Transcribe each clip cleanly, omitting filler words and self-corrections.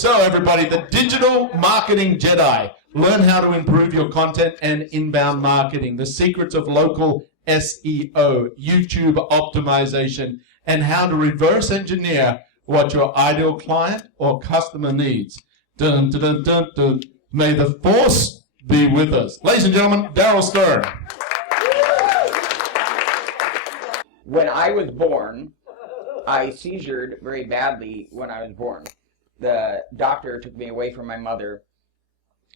So everybody, the Digital Marketing Jedi. Learn how to improve your content and inbound marketing, the secrets of local SEO, YouTube optimization, and how to reverse engineer what your ideal client or customer needs. Dun, dun, dun, dun, dun. May the force be with us. Ladies and gentlemen, Darrell Stern. When I was born, I seizured very badly when I was born. The doctor took me away from my mother,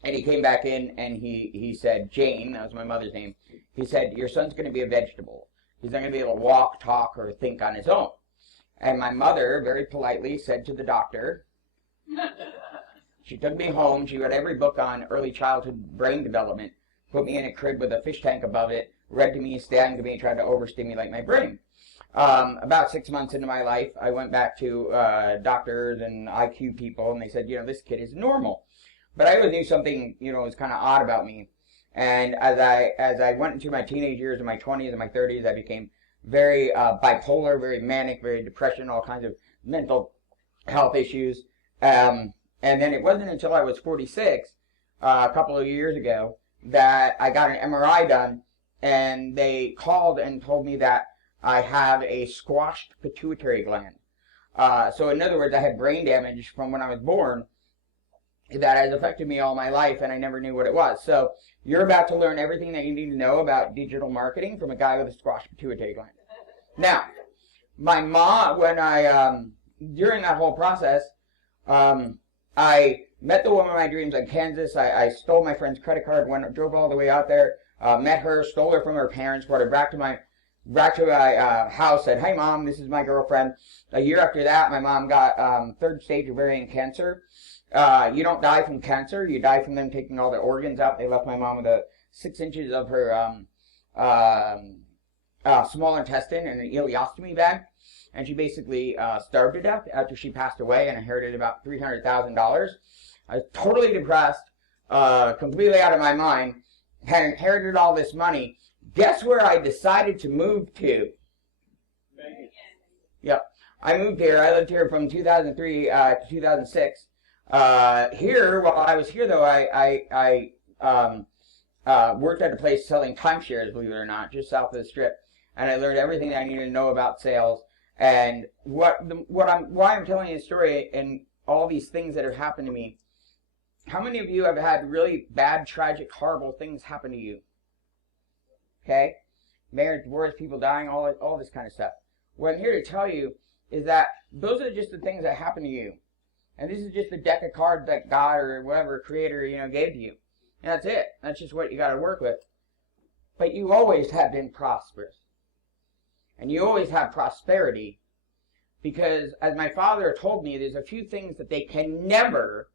and he came back in and he said, Jane, that was my mother's name, he said, your son's going to be a vegetable. He's not going to be able to walk, talk, or think on his own. And my mother very politely said to the doctor, she took me home, she read every book on early childhood brain development, put me in a crib with a fish tank above it, read to me, sang to me, tried to overstimulate my brain. About 6 months into my life, I went back to doctors and IQ people, and they said, this kid is normal. But I always knew something, was kind of odd about me. And as I went into my teenage years, in my 20s and my 30s, I became very bipolar, very manic, very depression, all kinds of mental health issues. And then it wasn't until I was 46, a couple of years ago, that I got an MRI done, and they called and told me that I have a squashed pituitary gland. So in other words, I had brain damage from when I was born that has affected me all my life, and I never knew what it was. So you're about to learn everything that you need to know about digital marketing from a guy with a squashed pituitary gland. Now, my mom, during that whole process, I met the woman of my dreams in Kansas. I stole my friend's credit card, drove all the way out there, met her, stole her from her parents, brought her back to my house, said, hey mom, this is my girlfriend. A year after that, my mom got third stage ovarian cancer. You don't die from cancer, you die from them taking all the organs out. They left my mom with 6 inches of her small intestine and an ileostomy bag, and she basically starved to death after she passed away and inherited about $300,000. I was totally depressed, completely out of my mind, had inherited all this money. Guess where I decided to move to? Vegas. Yep. I moved here. I lived here from 2003 to 2006. While I was here, though, I worked at a place selling timeshares, believe it or not, just south of the Strip. And I learned everything that I needed to know about sales. And why I'm telling you this story and all these things that have happened to me, how many of you have had really bad, tragic, horrible things happen to you? Okay? Marriage, divorce, people dying, all this kind of stuff. What I'm here to tell you is that those are just the things that happen to you. And this is just a deck of cards that God or whatever creator, gave to you. And that's it. That's just what you got to work with. But you always have been prosperous. And you always have prosperity. Because as my father told me, there's a few things that they can never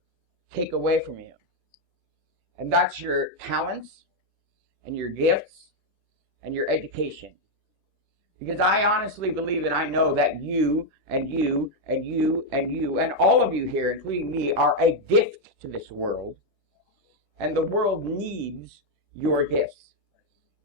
take away from you. And that's your talents and your gifts and your education. Because I honestly believe and I know that you and you and you and you and all of you here, including me, are a gift to this world. And the world needs your gifts.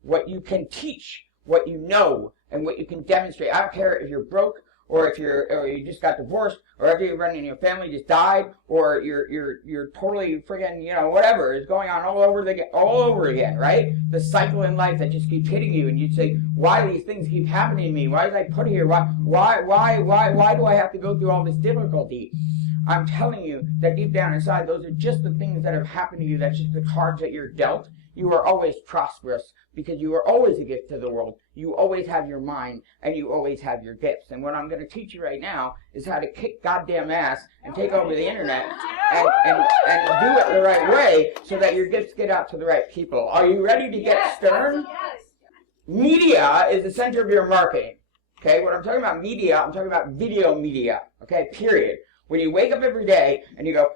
What you can teach, what you know, and what you can demonstrate. I don't care if you're broke, or if you just got divorced, or if you're running your family just died, or you're totally friggin', whatever is going on all over again, right? The cycle in life that just keeps hitting you, and you say, why do these things keep happening to me? Why did I put here? Why do I have to go through all this difficulty? I'm telling you that deep down inside, those are just the things that have happened to you. That's just the cards that you're dealt. You are always prosperous because you are always a gift to the world. You always have your mind and you always have your gifts. And what I'm going to teach you right now is how to kick goddamn ass and take over the internet and do it the right way so that your gifts get out to the right people. Are you ready to get stern? Yes. Media is the center of your marketing. Okay, when I'm talking about media, I'm talking about video media. Okay, period. When you wake up every day and you go,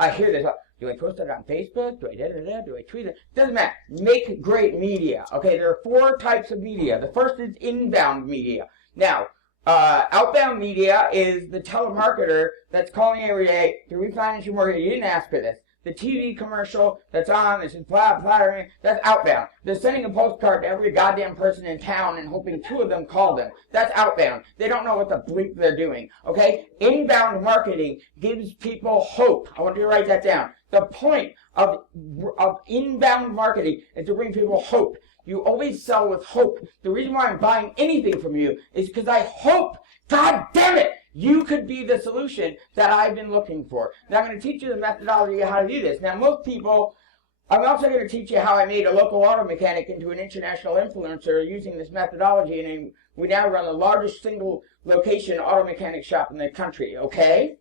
I hear this. Do I post it on Facebook? Do I tweet it? Doesn't matter. Make great media. Okay, there are 4 types of media. The first is inbound media. Now, outbound media is the telemarketer that's calling every day to refinance your mortgage. You didn't ask for this. The TV commercial that's on, this is flattering, that's outbound. They're sending a postcard to every goddamn person in town and hoping 2 of them call them. That's outbound. They don't know what the bleep they're doing, okay? Inbound marketing gives people hope. I want you to write that down. The point of inbound marketing is to bring people hope. You always sell with hope. The reason why I'm buying anything from you is because I hope, God damn it, you could be the solution that I've been looking for. Now I'm going to teach you the methodology of how to do this. Now most people, I'm also going to teach you how I made a local auto mechanic into an international influencer using this methodology, and we now run the largest single location auto mechanic shop in the country, okay?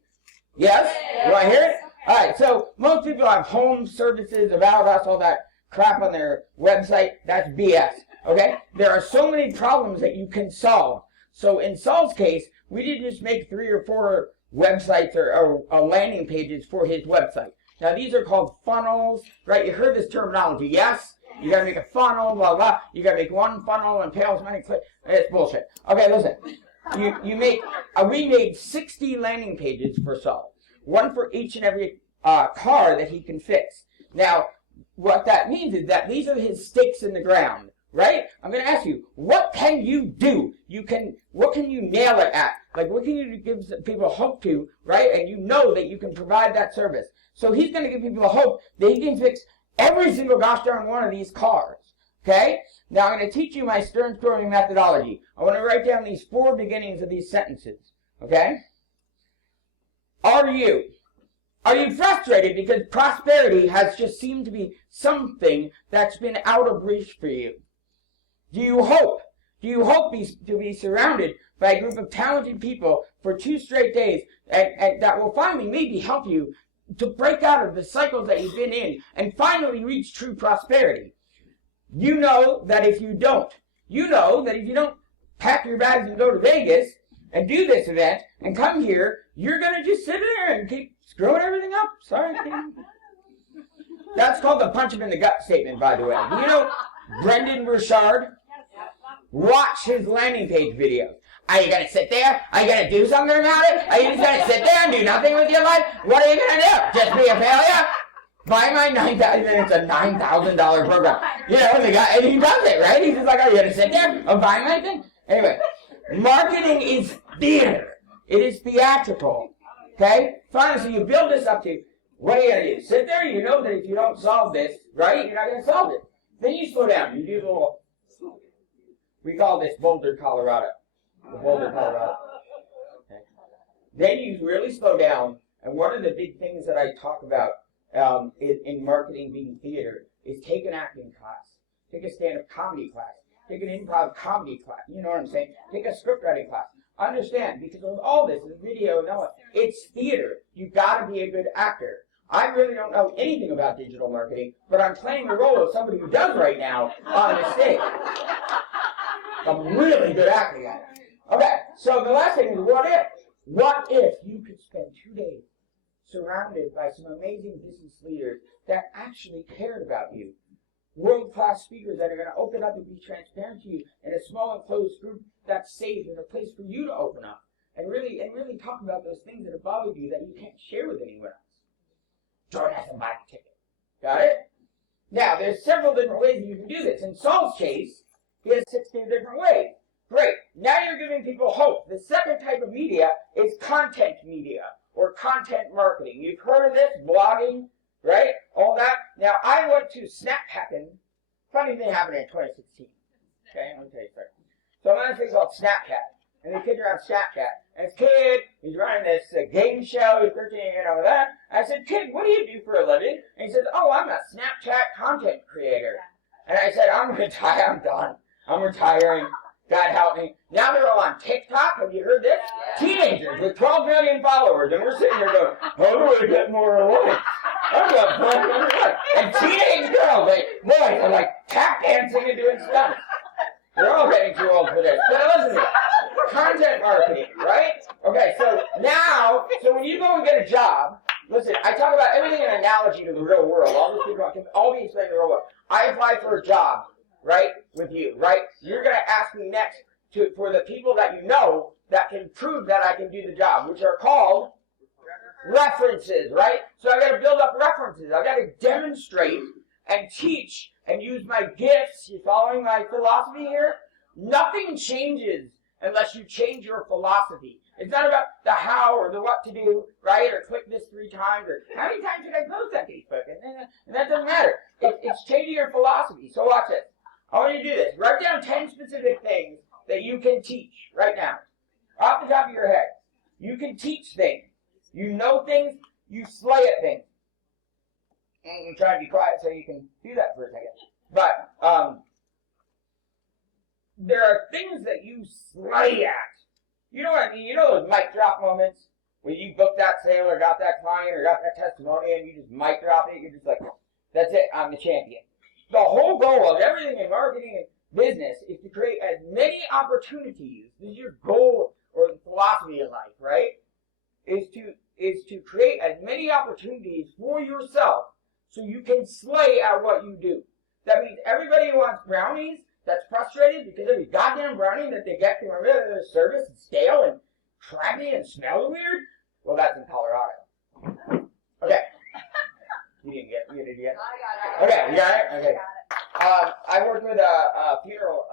Yes? You want to hear it? All right, so most people have home services, about us, all that crap on their website. That's BS, okay? There are so many problems that you can solve. So in Saul's case, we didn't just make 3 or 4 websites or landing pages for his website. Now these are called funnels, right? You heard this terminology, yes? You gotta make a funnel, blah, blah. You gotta make one funnel and pay as many clicks. It's bullshit. Okay, listen. We made 60 landing pages for Saul. One for each and every car that he can fix. Now, what that means is that these are his stakes in the ground, right? I'm going to ask you, what can you do? What can you nail it at? Like, what can you give people hope to, right? And you know that you can provide that service. So he's going to give people hope that he can fix every single gosh darn one of these cars, okay? Now, I'm going to teach you my stern scoring methodology. I want to write down these 4 beginnings of these sentences, okay? Are you frustrated because prosperity has just seemed to be something that's been out of reach for you? Do you hope to be surrounded by a group of talented people for 2 straight days and that will finally maybe help you to break out of the cycles that you've been in and finally reach true prosperity? You know that if you don't pack your bags and go to Vegas and do this event and come here, you're going to just sit there and keep screwing everything up. Sorry. That's called the punch him in the gut statement, by the way. Do you know Brendan Burchard? Watch his landing page videos. Are you going to sit there? Are you going to do something about it? Are you just going to sit there and do nothing with your life? What are you going to do? Just be a failure? Buy my $9,000, it's a $9,000 program. You know, the guy, and he does it, right? He's just like, are you going to sit there and buy my thing? Anyway, marketing is theater. It is theatrical. Okay? Fine, so you build this up to, what are you going to do? Sit there, you know that if you don't solve this, right, you're not going to solve it. Then you slow down. You do the little, we call this Boulder, Colorado. The Boulder, Colorado. Okay. Then you really slow down, and one of the big things that I talk about in marketing being theater is take an acting class. Take a stand-up comedy class. Take an improv comedy class. You know what I'm saying? Take a script writing class. Understand, because of all this, the video and all that, it's theater. You've got to be a good actor. I really don't know anything about digital marketing, but I'm playing the role of somebody who does right now on a stage. I'm really good acting at it. Okay, so the last thing is what if? What if you could spend 2 days surrounded by some amazing business leaders that actually cared about you? World-class speakers that are going to open up and be transparent to you in a small enclosed group that's safe and a place for you to open up and really talk about those things that have bothered you that you can't share with anyone else. Join us and buy a ticket. Got it? Now, there's several different ways that you can do this. In Saul's case, he has 16 different ways. Great. Now you're giving people hope. The second type of media is content media or content marketing. You've heard of this, blogging, right? All that. Now, I went to Snapchat. Funny thing happened in 2016. Okay, let me tell you first. So I'm on a thing called Snapchat. And the kids are on Snapchat. And this kid, he's running this game show. He's 13, you know, that. I said, kid, what do you do for a living? And he says, oh, I'm a Snapchat content creator. And I said, I'm retired. I'm done. I'm retiring. God help me. Now they're all on TikTok. Have you heard this? Teenagers with 12 million followers. And we're sitting here going, how do I get more likes? I'm going 12 million likes. And teenage girls, boys are like tap dancing and doing stunts. They're all getting too old for this. But listen to me. Content marketing, right? Okay, so now, when you go and get a job, listen, I talk about everything in analogy to the real world. All these people can all be explained in the real world. I apply for a job, right, with you, right? You're going to ask me next for the people that you know that can prove that I can do the job, which are called References, right? So I got to build up references. I got to demonstrate and teach and use my gifts. You following my philosophy here? Nothing changes unless you change your philosophy. It's not about the how or the what to do, right? Or click this 3 times, or how many times should I post on Facebook? And that doesn't matter. It's changing your philosophy. So watch this. I want you to do this. Write down 10 specific things that you can teach right now. Off the top of your head. You can teach things. You know things. You slay at things. And I'm trying to be quiet so you can do that for a second. But there are things that you slay at. You know what I mean? You know those mic drop moments where you booked that sale or got that client or got that testimony and you just mic drop it. You're just like, that's it. I'm the champion. The whole goal of everything in marketing and business is to create as many opportunities. This is your goal or philosophy in life, right? Is to create as many opportunities for yourself so you can slay at what you do. That means everybody who wants brownies that's frustrated because every goddamn brownie that they get from a service is stale and crappy and smells weird, well, that's in Colorado. Okay. You didn't get it? You did yet? I got it. Okay, you got it? Okay. Got it. I worked with a funeral.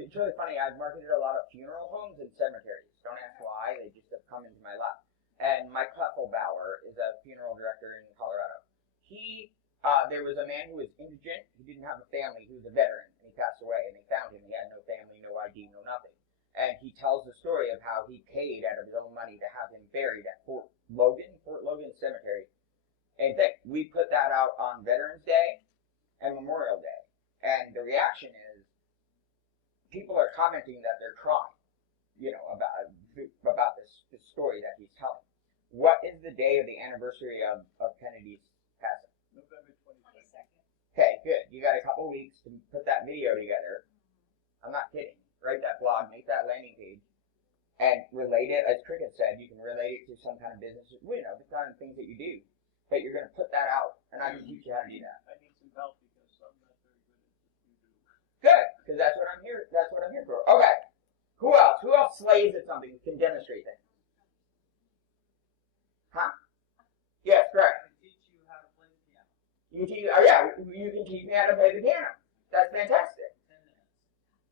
It's really funny. I've marketed a lot of funeral homes and cemeteries. Don't ask why. They just have come into my lap. And Mike Kleffelbauer is a funeral director in Colorado. There was a man who was indigent. He didn't have a family. He was a veteran, and he passed away. And they found him. He had no family, no ID, no nothing. And he tells the story of how he paid out of his own money to have him buried at Fort Logan Cemetery. And we put that out on Veterans Day and Memorial Day. And the reaction is people are commenting that they're crying, about this story that he's telling. What is the day of the anniversary of Kennedy's passing? November 22nd. Okay, good. You got a couple weeks to put that video together. I'm not kidding. Write that blog, make that landing page, and relate it. As Cricket said, you can relate it to some kind of business, the kind of things that you do. But you're going to put that out, and I can teach you how to do that. I need some help because I'm not very good at what you do. Good, because that's what I'm here. That's what I'm here for. Okay. Who else? Who else slays at something? Can demonstrate things? Huh? Yes, correct. I can teach you how to play the piano. You can teach me how to play the piano. That's fantastic. 10 minutes.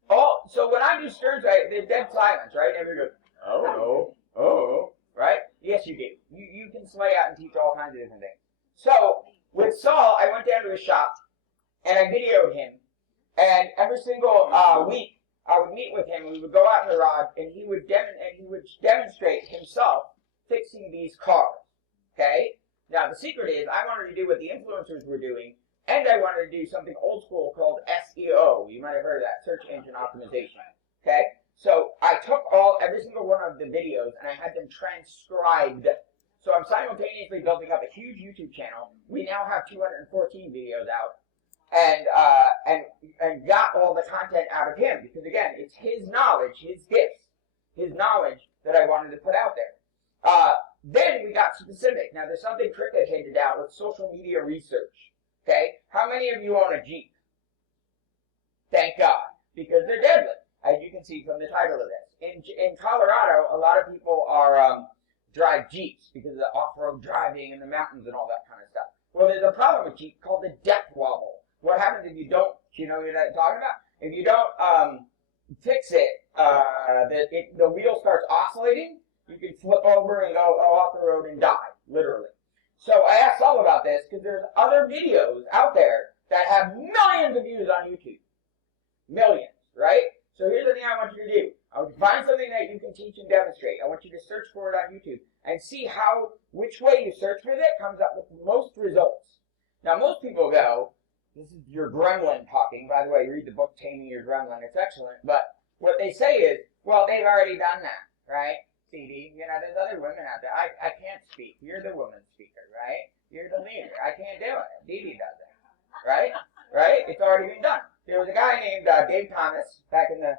Oh, so when I do Stearns, there's dead silence, right? Everybody goes, oh, right? Yes, you do. You can slay out and teach all kinds of different things. So with Saul, I went down to his shop and I videoed him, and every single week I would meet with him. We would go out in the garage, and he would demonstrate himself fixing these cars. Okay. Now the secret is I wanted to do what the influencers were doing, and I wanted to do something old school called SEO. You might have heard of that, search engine optimization. Okay. So I took every single one of the videos and I had them transcribed. So I'm simultaneously building up a huge YouTube channel. We now have 214 videos out, and got all the content out of him because again, it's his knowledge, his gifts, his knowledge that I wanted to put out there. Then we got specific. Now there's something Cricket hinted out with social media research. Okay, how many of you own a Jeep? Thank God, because they're deadly. As you can see from the title of this. In Colorado, a lot of people are drive Jeeps because of the off-road driving in the mountains and all that kind of stuff. Well, there's a problem with Jeep called the death wobble. What happens if you don't, you know what I'm talking about? If you don't fix it, the wheel starts oscillating, you can flip over and go off the road and die, literally. So I asked Saul about this because there's other videos out there that have millions of views on YouTube. Millions, right? So here's the thing I want you to do. I want you to find something that you can teach and demonstrate. I want you to search for it on YouTube and see which way you search for it comes up with the most results. Now most people go, this is your gremlin talking. By the way, read the book Taming Your Gremlin. It's excellent. But what they say is, well, they've already done that, right? CD, there's other women out there. I can't speak. You're the woman speaker, right? You're the leader. I can't do it. Dee Dee does it, right? Right? It's already been done. There was a guy named Dave Thomas back in the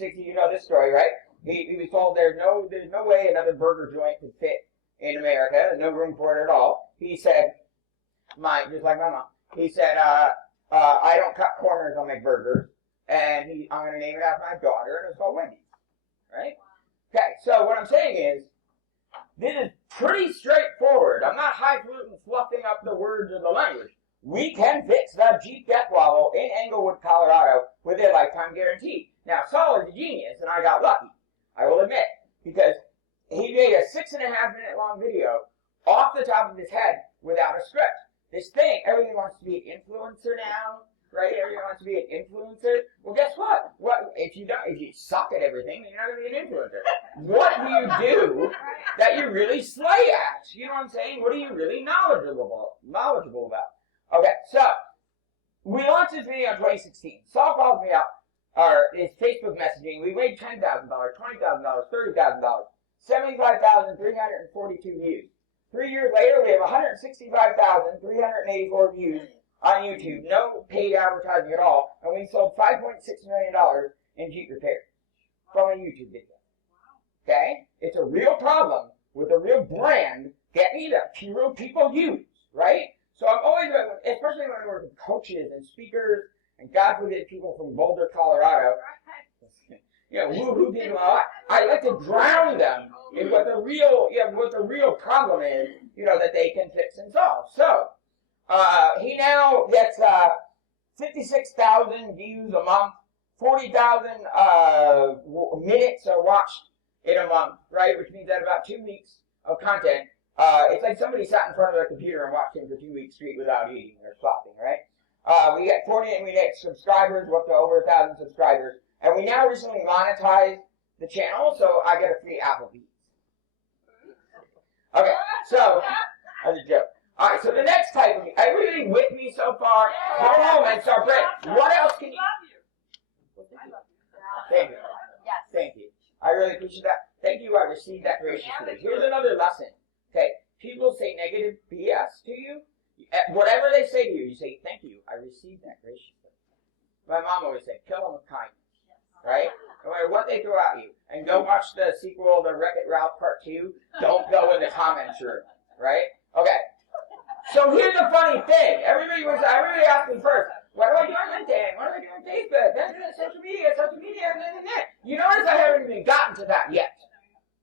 60s. You know this story, right? He was told there's no way another burger joint could fit in America. There's no room for it at all. He said, just like my mom. He said, I don't cut corners on my burgers, and I'm going to name it after my daughter, and it's called Wendy's, right? Okay, so what I'm saying is, this is pretty straightforward. I'm not highfalutin fluffing up the words or the language. We can fix the Jeep death wobble in Englewood, Colorado with a lifetime guarantee. Now, Saul is a genius, and I got lucky, I will admit, because he made a 6.5-minute long video off the top of his head without a script. This thing, everyone wants to be an influencer now, right? Everyone wants to be an influencer. Well, guess what? If you suck at everything, then you're not going to be an influencer. What do you do that you really slay at? You know what I'm saying? What are you really knowledgeable about? Okay, so we launched this video in 2016. Saul calls me up, or his Facebook messaging. We made $10,000, $20,000, $30,000, 75,342 views. 3 years later, we have 165,384 views on YouTube. No paid advertising at all, and we sold $5.6 million in Jeep repairs from a YouTube video. Okay, it's a real problem with a real brand getting that real people use, right? So I'm always, especially when I work with coaches and speakers, and God forbid people from Boulder, Colorado, woo-hoo people, I like to drown them in what the real problem is, that they can fix and solve. So, he now gets 56,000 views a month, 40,000 minutes are watched in a month, right? Which means that about 2 weeks of content. It's like somebody sat in front of their computer and watched him for 2 weeks straight without eating or stopping, right? We get 48 subscribers, we're up to over 1,000 subscribers, and we now recently monetized the channel, so I get a free Applebee's. Okay, so that's a joke. All right, so the next type of everybody with me so far, go home and start praying. What else can you? Thank you. Yes. Thank you. I really appreciate that. Thank you. I received that graciously. Here's another lesson. Okay, people say negative BS to you. Whatever they say to you, you say, thank you, I received that graciously. My mom always said, kill them with kindness, right? No matter what they throw at you. And go watch the sequel, the Wreck-It Ralph Part 2. Don't go in the comments room, right? Okay. So here's the funny thing. Everybody asked me first, what do I do on LinkedIn? What do I do on Facebook? Social media. You notice I haven't even gotten to that yet,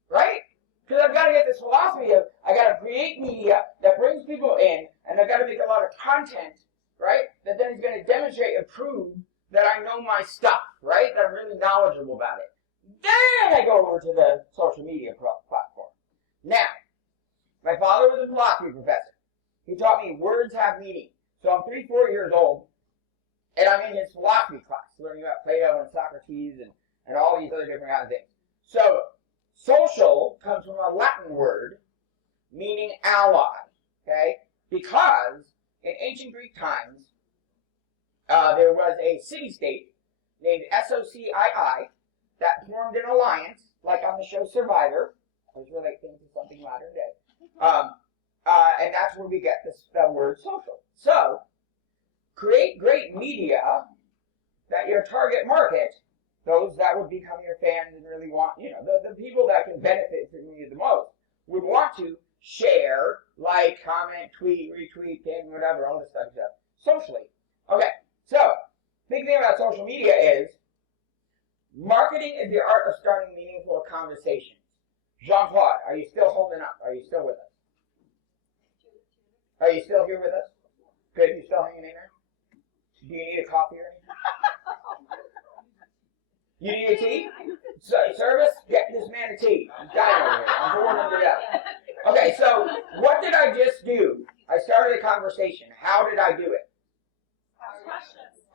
right? Because I've got to get this philosophy of, I got to create media that brings people in, and I've got to make a lot of content, right, that then is going to demonstrate and prove that I know my stuff, right, that I'm really knowledgeable about it. Then I go over to the social media platform. Now, my father was a philosophy professor. He taught me words have meaning. So I'm 3-4 years old, and I'm in his philosophy class, learning about Plato and Socrates and all these other different kinds of things. So social comes from a Latin word meaning ally, okay? Because in ancient Greek times, there was a city-state named Soccii that formed an alliance, like on the show Survivor, which relate things to something modern day. And that's where we get the word social. So, create great media that your target market, those that would become your fans and really want, the people that can benefit from you the most, would want to share, like, comment, tweet, retweet, pin, whatever, all this stuff, socially. Okay, so, big thing about social media is, marketing is the art of starting meaningful conversations. Jean-Claude, are you still holding up? Are you still with us? Are you still here with us? Good, you still hanging in there? Do you need a coffee or anything? You need a tea? Service? Get this man a tea. He's dying over here. I'm bored him to death. Okay, so what did I just do? I started a conversation. How did I do it?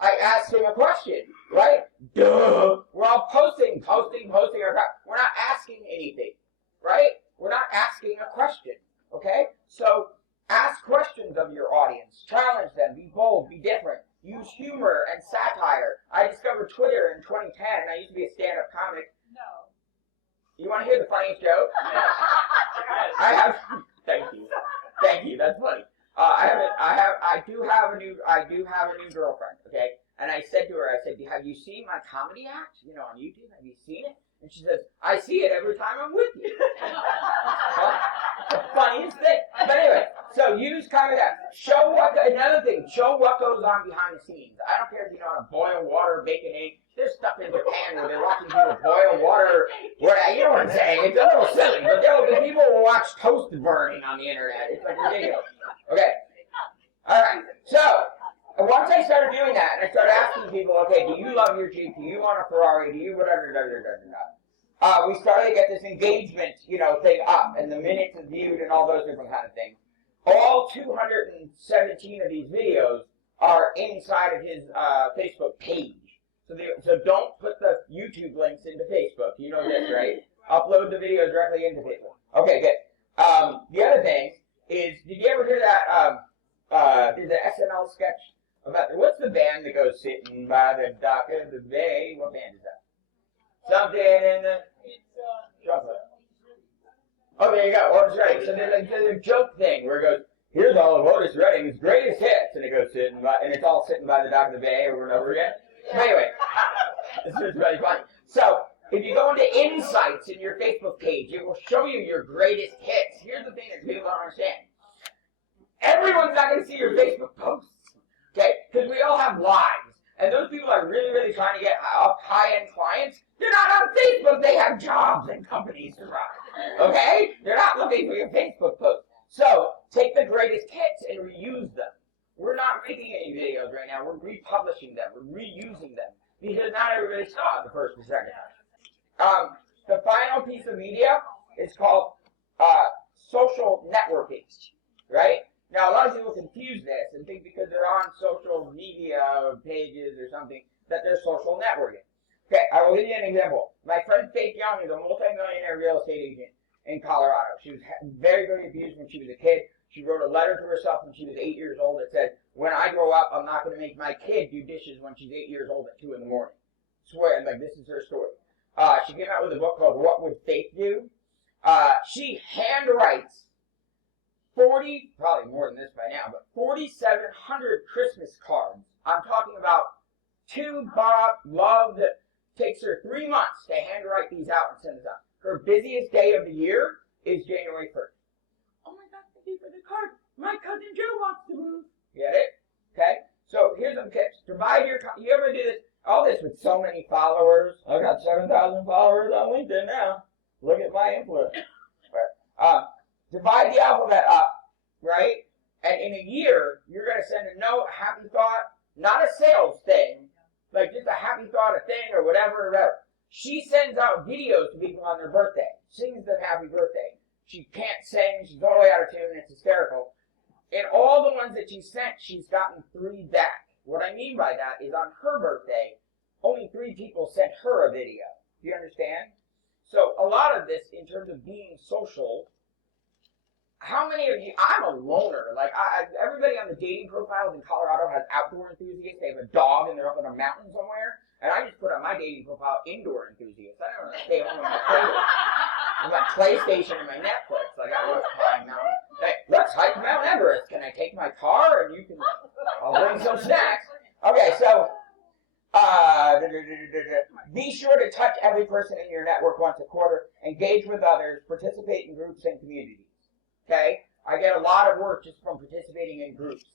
I asked him a question, right? Duh. We're all posting our crap. We're not asking anything, right? We're not asking a question, okay? So ask questions of your audience. Challenge them. Be bold. Be different. Use humor and satire. I discovered Twitter in 2010. I used to be a stand-up comic. No. You want to hear the funniest joke? I have. Thank you. That's funny. I do have a new girlfriend. Okay, and I said to her, have you seen my comedy act? On YouTube. Have you seen it? And she says, I see it every time I'm with you. The funniest thing. But anyway, so use kind of that. Another thing, show what goes on behind the scenes. I don't care if you know how to boil water, bake an egg. There's stuff in Japan where they're watching people boil water. You know what I'm saying? It's a little silly, but the people will watch toast burning on the internet. It's like ridiculous. Okay? Alright, so once I started doing that, and I started asking people, okay, do you love your Jeep? Do you want a Ferrari? Do you whatever, we started to get this engagement, thing up, and the minutes viewed and all those different kind of things. All 217 of these videos are inside of his Facebook page. So don't put the YouTube links into Facebook. You know this, right? Upload the video directly into Facebook. Okay, good. The other thing is, did you ever hear that, there's an SNL sketch about, what's the band that goes sitting by the dock of the bay? What band is that? Something in the... Oh, there you go. Otis Redding. So there's a joke thing where it goes, here's all of Otis Redding's greatest hits, and it goes sitting by, and it's all sitting by the dock of the bay over and over again. So anyway, this is really funny. So if you go into insights in your Facebook page, it will show you your greatest hits. Here's the thing that people don't understand. Everyone's not going to see your Facebook posts, okay? Because we all have lives. And those people are really, really trying to get high-end clients. They're not on Facebook. They have jobs and companies to run, okay? They're not looking for your Facebook posts. So take the greatest hits and reuse them. We're not making any videos right now. We're republishing them. We're reusing them. Because not everybody saw it the first or second time. The final piece of media is called social networking, right? Now, a lot of people confuse this and think because they're on social media pages or something that they're social networking. Okay, I will give you an example. My friend Faith Young is a multi-millionaire real estate agent in Colorado. She was very, very abused when she was a kid. She wrote a letter to herself when she was 8 years old that said, when I grow up, I'm not going to make my kid do dishes when she's 8 years old at 2 in the morning. Swear, like, this is her story. She came out with a book called What Would Faith Do? She handwrites 40, probably more than this by now, but 4,700 Christmas cards. I'm talking about to Bob Love that takes her 3 months to handwrite these out and send them out. Her busiest day of the year is January 1st. Oh my God, thank you for the card. My cousin Joe wants to move. Get it? Okay? So here's some tips. Divide your, you ever do this? All this with so many followers. I've got 7,000 followers on LinkedIn now. Look at my influence. Right. Divide the alphabet up, right? And in a year, you're going to send a note, a happy thought, not a sales thing, like just a happy thought, a thing, or whatever. She sends out videos to people on their birthday, sings them happy birthday. She can't sing, she's totally out of tune, it's hysterical. And all the ones that she sent, she's gotten 3 back. What I mean by that is on her birthday, only 3 people sent her a video. Do you understand? So a lot of this, in terms of being social, how many of you, I'm a loner, like everybody on the dating profiles in Colorado has outdoor enthusiasts, they have a dog and they're up on a mountain somewhere, and I just put on my dating profile indoor enthusiasts. I don't want to stay home with my PlayStation and my Netflix, like I don't want to climb mountain. Hey, let's hike Mount Everest, can I take my car and you can, I'll bring some snacks. Okay, so, be sure to touch every person in your network once a quarter, engage with others, participate in groups and communities. Okay, I get a lot of work just from participating in groups,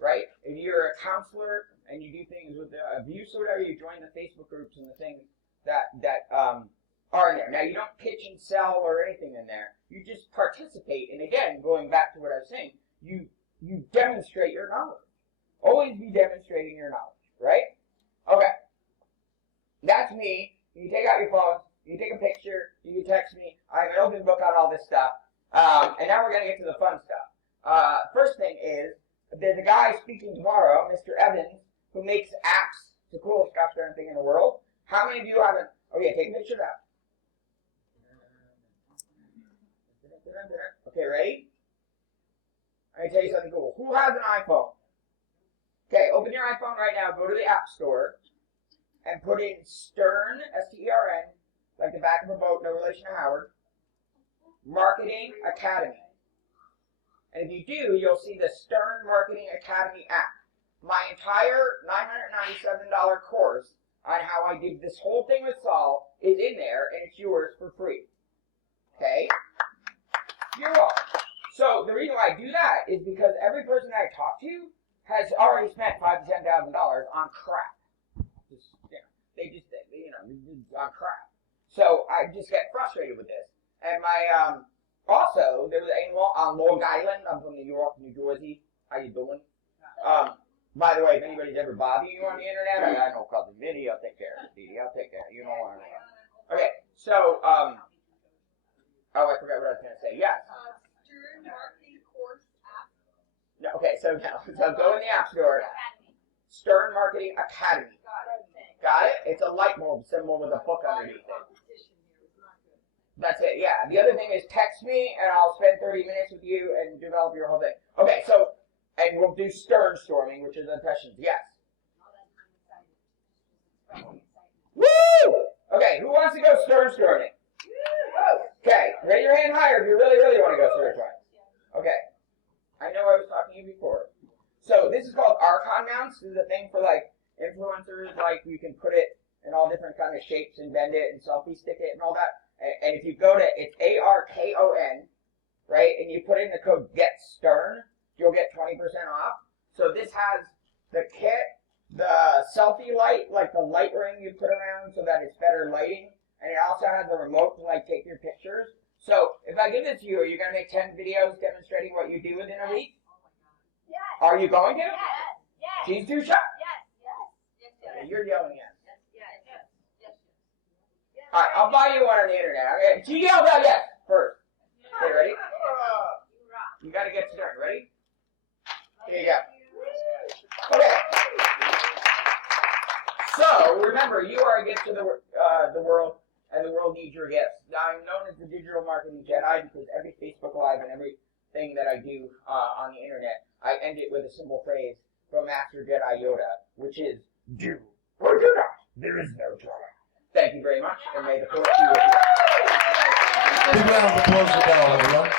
right? If you're a counselor and you do things with abuse or whatever, you join the Facebook groups and the things that are in there. Now, you don't pitch and sell or anything in there. You just participate. And again, going back to what I was saying, you demonstrate your knowledge. Always be demonstrating your knowledge, right? Okay, that's me. You can take out your phone. You can take a picture. You can text me. I have an open book on all this stuff. And now we're going to get to the fun stuff. First thing is, there's a guy speaking tomorrow, Mr. Evans, who makes apps, the coolest gosh darn thing in the world. How many of you haven't? Okay, take a picture of that. Okay, ready? I'm going to tell you something cool. Who has an iPhone? Okay, open your iPhone right now, go to the App Store, and put in Stern, S-T-E-R-N, like the back of a boat, no relation to Howard, Marketing Academy. And if you do, you'll see the Stern Marketing Academy app. My entire $997 course on how I did this whole thing with Saul is in there, and it's yours for free. Okay? You're welcome. So the reason why I do that is because every person I talk to has already spent $5,000 to $10,000 on crap. They just, on crap. So I just get frustrated with this. And my, also, there was on Long Island. I'm from New York, New Jersey. How you doing? By the way, if anybody's ever bothering you on the internet, I got no cousin Vinny. I'll take care of it, Dee. I'll take care of it. You don't want to know. Okay, so, oh, I forgot what I was going to say. Yes. Stern Marketing Course app. No, okay, so go in the App Store. Stern Marketing Academy. Got it? It's a light bulb symbol with a book underneath it. That's it, yeah. The other thing is text me, and I'll spend 30 minutes with you and develop your whole thing. Okay, so, and we'll do stern storming, which is the questions. Yes. Woo! Okay, who wants to go stern storming? Okay, raise your hand higher if you really, really want to go stern storming. Okay. I know I was talking to you before. So this is called Archon mounts. This is a thing for like influencers, like you can put it in all different kind of shapes and bend it and selfie stick it and all that. And if you go to, it's ARKON, right, and you put in the code GETSTERN, you'll get 20% off. So this has the kit, the selfie light, like the light ring you put around so that it's better lighting, and it also has a remote to like take your pictures. So if I give this to you, are you going to make 10 videos demonstrating what you do within a week? Yes. Are you going to? Yes. Yes. She's too shy. Yes. Yes. Okay, you're yelling yes. Yes. All right, I'll buy you one on the internet. Okay, she yelled out yes first. Okay, ready? You got to get started. Ready? Here you go. Okay. So remember, you are a gift to the world, and the world needs your gifts. I'm known as the Digital Marketing Jedi because every Facebook Live and everything that I do on the internet, I end it with a simple phrase from Master Jedi Yoda, which is, do or do not. There is no try. Thank you very much, and may the force be with you. Big round of applause for Darrell, everyone.